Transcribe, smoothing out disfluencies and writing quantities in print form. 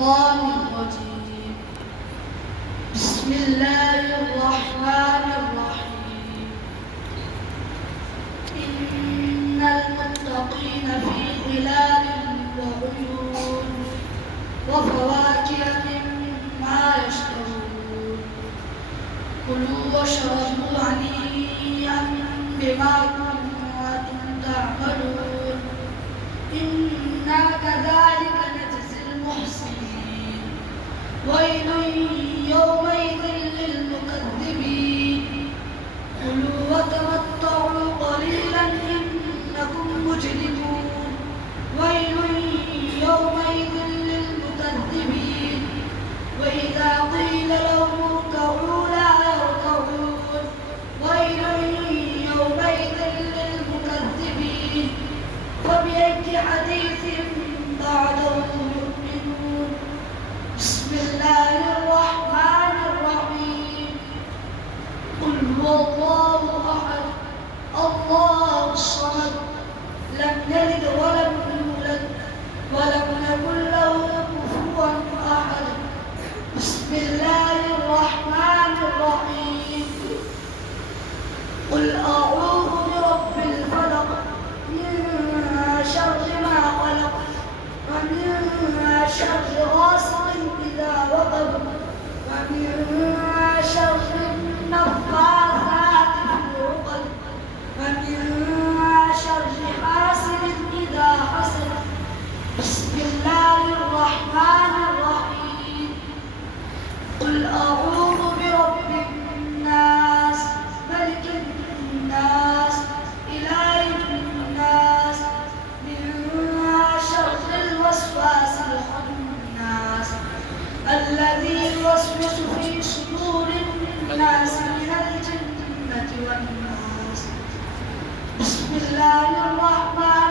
الشيطان الرجيم. بسم الله الرحمن الرحيم. إن المتقين في ظلال وعيون وفواكه مما يشتهون كلوا واشربوا هنيئا بما كنتم تعملون إنا كذلك نجزي المحسنين ويل يومئذ للمكذبين كلوا وتمتعوا قليلا إنكم مجرمون ويل يومئذ للمكذبين وإذا قيل لهم اركعوا لا يركعون ويل يومئذ للمكذبين فبأي حديث بعده يؤمنون. بسم الله الرحمن الرحيم. قل هو الله أحد الله الصمد لم يلد ولم يولد ولم يكن له كفوا أحد. بسم الله الرحمن الرحيم. قل أعوذ برب الفلق من شر ما خلق ومن شر غاسق إذا وقب ومن شر النفاثات في العقد ومن شر حاسد إذا حسد. بسم الله الرحمن الرحيم. قل أعوذ برب الناس ملك الناس إله الناس من شر الوسواس الخناس الذي يوسوس في صدور الناس من الجنة والناس. بسم الله الرحمن